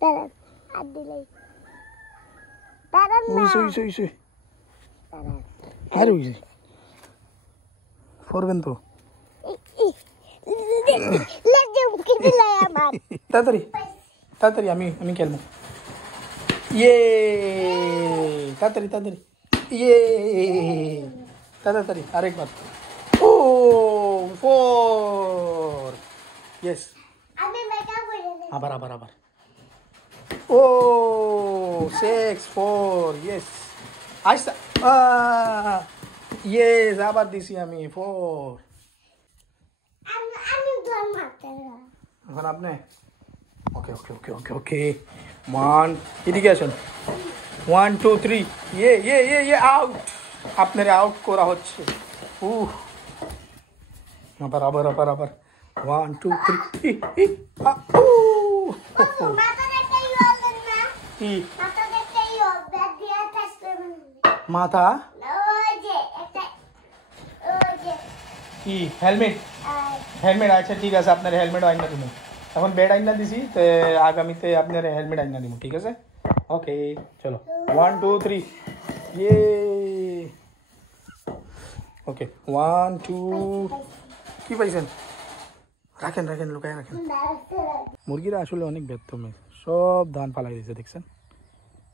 দাঁড়ান আর দিলাই দাঁড়ান না ওইসে আর ওইসে পড়বেন তো লেজে মুখে দিলাই আমার তাড়াতাড়ি আমি খেলবো ইয়ে তাড়াতাড়ি ইয়ে তাড়াতাড়ি আরেকবার ও 4 ইয়েস আমি মেকা বলে আবার ও 6 4 ইয়েস আইসা ইয়েস আবার দিছি আমি 4 আমি দর মারতে এখন আপনি ওকে 1 এদিকে আসুন 1 2 3 ইয়ে আউট আপনারে আউট করা হচ্ছে আবার 1 2 3 মাথা দেখতে ইওলেন না কি মাথা দেখতে ইও ব্যাগ দিয়া টেস্ট মাথা ওই যে একটা ওই যে কি হেলমেট আচ্ছা ঠিক আছে আপনার হেলমেট আইনা দিন এখন বেড আইনা দিছি তো আগামীতে আপনার হেলমেট আইনা দিব ঠিক আছে ওকে চলো 1 2 3 ইয়ে ওকে 1 2 কি পাইছেন রাখেন লুকায় রাখেন মুরগিরা আসলে অনেক ব্যর্থ মেয়ে সব ধান ফালাই দিয়েছে দেখছেন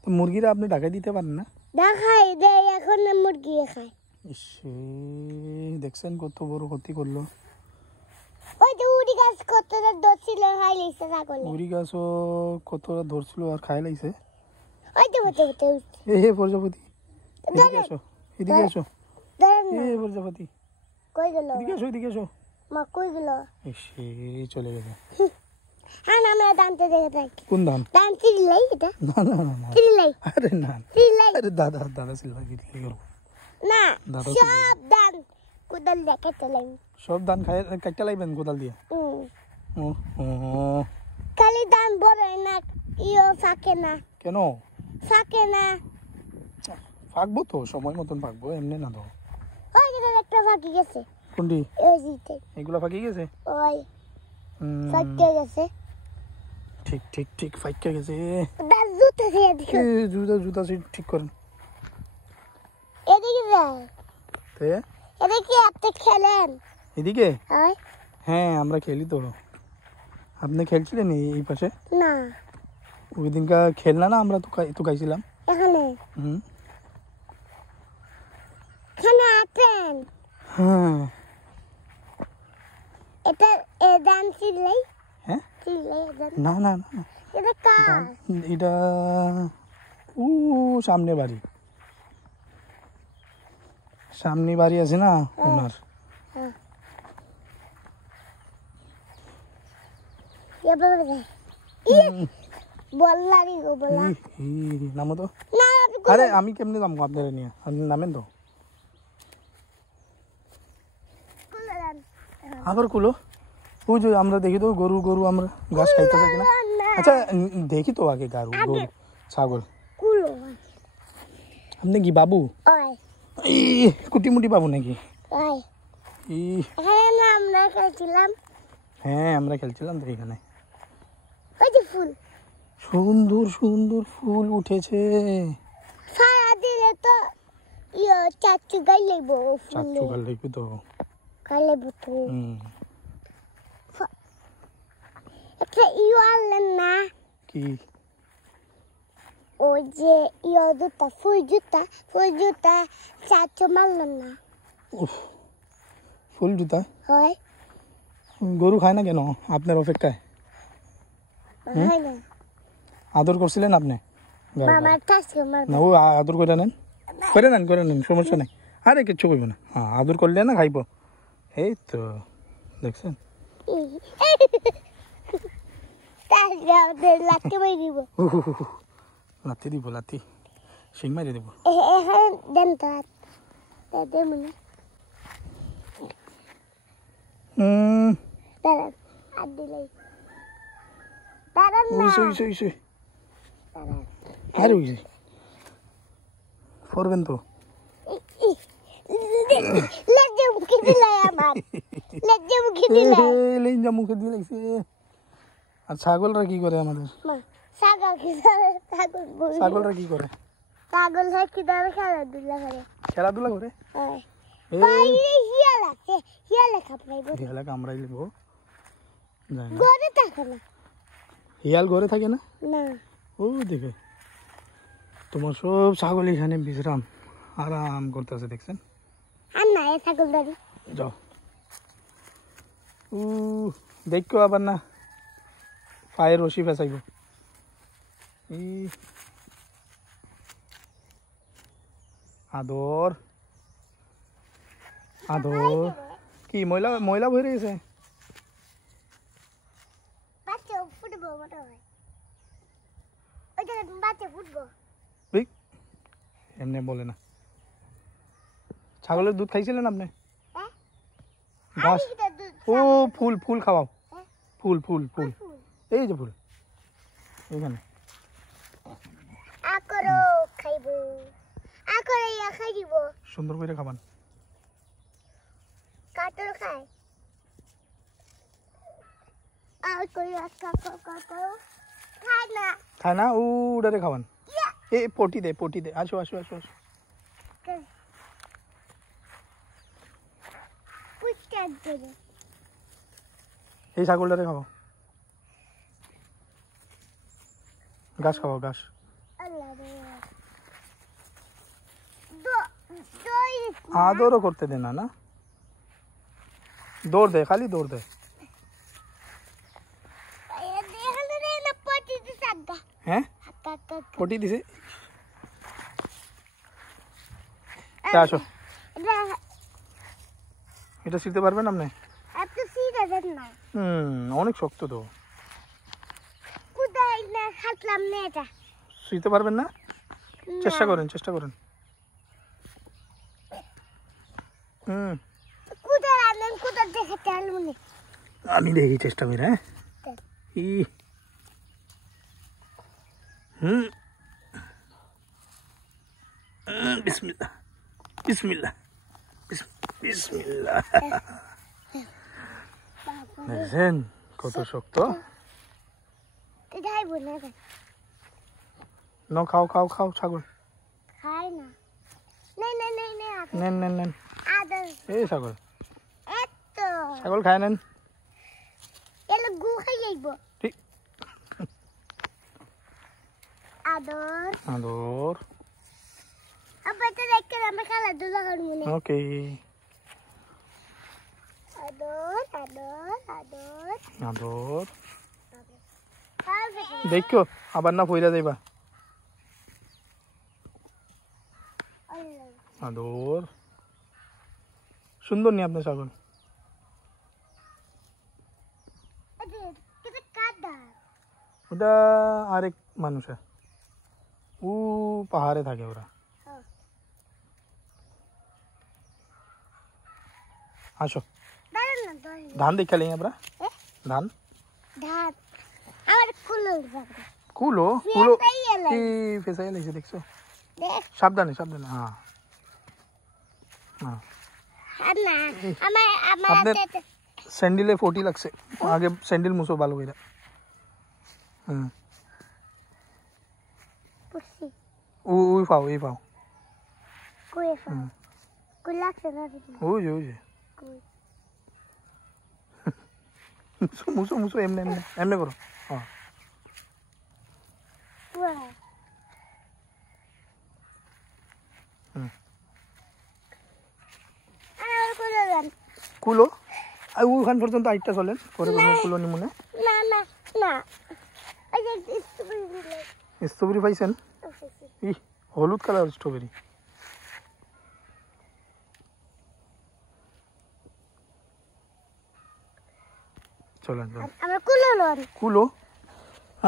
তো মুরগিরা আপনি ঢাকায় দিতে পারেন না দেখাই দে এখন মুরগি খায় দেখছেন কত বড় ক্ষতি করলো ওই যে উড়ি গাছ কতটা দছিল খাই লইছে ছাগল উড়ি গাছও কতটা ধরছিল আর খাই লাইছে ওই যে বতে হে প্রজাপতি এদিকে আসো প্রজাপতি কই গেল এদিকে আসো মা কই গেল চলে গেছে হ্যাঁ আমরা দানতে দেখে থাকি কোন ধান দান চিলাই এটা না চিলাই আরে না চিলাই আরে দাদা সিলভার কি করবো না দাদা সব দান কুদাল দেখে চলাই সব ধান খাই কাটতে লাইবেন কোদাল দিয়ে খালি দান বড় না ইও ফাঁকে না কেন ফাঁকে না ফাঁকবো তো সময় মতন ফাঁকবো এমনি না তো ওই যে একটা ফাঁকি গেছে কোনটি ওই জিতে এগুলা ফাঁকি গেছে ওই ফাঁকে গেছে ঠিক ফাঁকে গেছে দান জুতা দিয়ে দিও জুতা ঠিক করেন এদিকে যায় তে এদিকে আপনি খেলেন এদিকে ওই হ্যাঁ আমরা খেলি তো আপনি খেলছিলেন এই পাশে না ওই দিনকার খেলনা না আমরা তো খাইছিলাম এখানে এখানে আছেন হ্যাঁ এটা এ দান চিলাই হ্যাঁ চিলাই দান না এটা কার এটা সামনে বাড়ি আছে না ওনার বললারি গো বলা নামো তো না আরে আমি কেমনে যাবো আপনারা নিয়ে আপনি নামেন তো আবার কুলো ওই যে আমরা দেখি তো গরু আমরা ঘাস খাইতেছে কিনা আচ্ছা দেখি তো আগে গরু ছাগল কুলো আপনি কি বাবু ওই কুটিমুটি বাবু নাকি ওই এখানে আমরা খেলছিলাম হ্যাঁ আমরা খেলছিলাম তো এখানে ওই যে ফুল সুন্দর ফুল উঠেছে সারা দিলে তো চাচু গাই লাগবো চাচু গাল লাগবে তো গালে বুতু একটা আনলেন না কি ওই যে ফুল জুতা চাচু মারলেন না ফুল জুতা হয় গরু খায় না কেন আপনার অপেক্ষায় হয় না আদর করছিলেন আপনি মামার টাসকে মার না ও আদর করে নেন সমস্যা নাই আরে কিচ্ছু করবো না হ্যাঁ আদর করলে না খাইব এই তো দেখছেন লাঠি মারি দিব লাথি শিং মারি দিব দেন তো দে মনে দাঁড়ান আর দিলাই দাঁড়ান না ওইসে আরে ওইসে পড়বেন তো লেজে মুখে দিলাই আমার লেজে মুখে দিলাই লেঞ্জা মুখে দিয়ে লাগছে আর ছাগলরা কি করে আমাদের? মা ছাগল কি করে? ছাগলরা কি করে? ছাগল কি ধরে খেলাধুলা করে? খেলাধুলা করে? হ্যাঁ। এই বাইরে হিয়াল আছে, হিয়ালে কামড়াইবো। হিয়ালে কামড়াইলে গো যায় না। ঘরে থাকে না। হিয়াল ঘরে থাকে না? না। ও দেখে তোমার সব ছাগল এখানে বিশ্রাম আরাম করতেছে দেখছেন? আর না এ ছাগল ধরি। যাও ও দেখো আবার না পায়ের রশি ফেসাইব। আদর আদর কি ময়লা ময়লা ভরে গেছে? বাচ্চা ফুটবো মতো হয়। ওই যে বাচ্চা ফুটবো। এমনি বলে না। ছাগলের দুধ খাইছিলেন আপনি? হ্যাঁ? ঘাস আমি তো দুধ ও ফুল ফুল খাওয়াও। হ্যাঁ? ফুল ফুল ফুল ফুল। এই যে ফুল এখানে আকরো খাইবো। আকরে ইয়া খাইব। সুন্দর করে খাবান। কাটল খায়। আর কই আকা খায় না। খায় না ও উড়ারে খাবান। ইয়া এ পটি দে আসো আসো আসো আসো। পুষ্টা দেবে। এই ছাগলটারে খাও ঘাস খাওয়াও ঘাস। আল্লাহ রে। দই আদরও করতে দে না না দৌড় দে খালি দৌড় দে। এখানে রে না পটি দিছে আড্ডা। হ্যাঁ আকা পটি দিছে আসো। এটা শিখতে পারবেন আপনি? এত সিধা দেন না। অনেক শক্ত তো। কোথায় না খাটলাম না এটা। শিখতে পারবেন না? চেষ্টা করেন চেষ্টা করেন। কোথায় আনেন কোথায় দেখাতে আলমুনি। আমি দেখি চেষ্টা করি। হ্যাঁ বিসমিল্লাহ বিসমিল্লাহ বিসমিল্লাহ। দেখেন কত শক্ত। খাইব না ন খাও খাও খাও ছাগল খাই না। নেই নেই নেই নেই নেন নেন নেন। আদর এই ছাগল এত ছাগল খায় নেন এলো গু খাই যাইব। ঠিক আদর আদর আবার তো দেখতে আমরা খেলাধুলা করবো না। ওকে আদর আদর আদর আদর আদর দেখো আবার না পইরা যাইবা। আদর সুন্দর নি আপনার ছাগল। ওটা আরেক মানুষের ও পাহাড়ে থাকে ওরা। আসো ধান দেখালি আমরা ধান ধান আমার কুলো কুলো কুলো কি ফেসাই লাগছে দেখছো? দেখ সাবধানে সাবধানে। হ্যাঁ হ্যাঁ না আমার আমার আপনার স্যান্ডেলে 40 লাগছে। আগে স্যান্ডেল মুছো ভালো করে। পুষি ওই পাও এই পাও কই ফা কই লাগছে না ওই যে কই মুছো মুছো মুছো এমনি এমনি এমনি করো। হ্যাঁ ওয়া আর কুলো গান কুলো আর ওখান পর্যন্ত আইটটা চলেন পরে কুলো নিমুনে। না না না এই যে স্ট্রবেরি পাইছেন? ই হলুদ কালার স্ট্রবেরি। চলেন চলেন আমার কুলো লন কুলো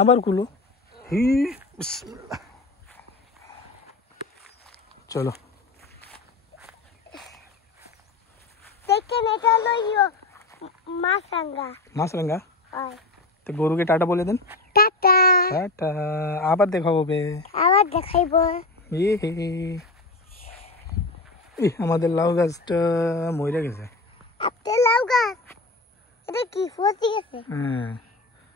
আবার কুলো হি বিসমিল্লাহ। চলো দেখে নেটা লইও মাছরাঙ্গা মাছরাঙ্গা। হয় তো গরুকে টাটা বলে দেন। টাটা টাটা আবার দেখা হবে। আবার দেখাইব। আমাদের লাউ গাছটা মরে গেছে। আপনি লাউ গাছ এটা কি ফসি গেছে? হ্যাঁ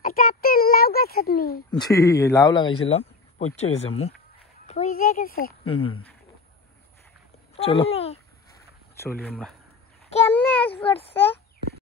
আচ্ছা আপনি লাউ গাছ আপনি জি লাউ লাগাইছিলাম পচে গেছে আম্মু বুঝে গেছে চলো কেমনে চলি আমরা কেমনে পড়ছে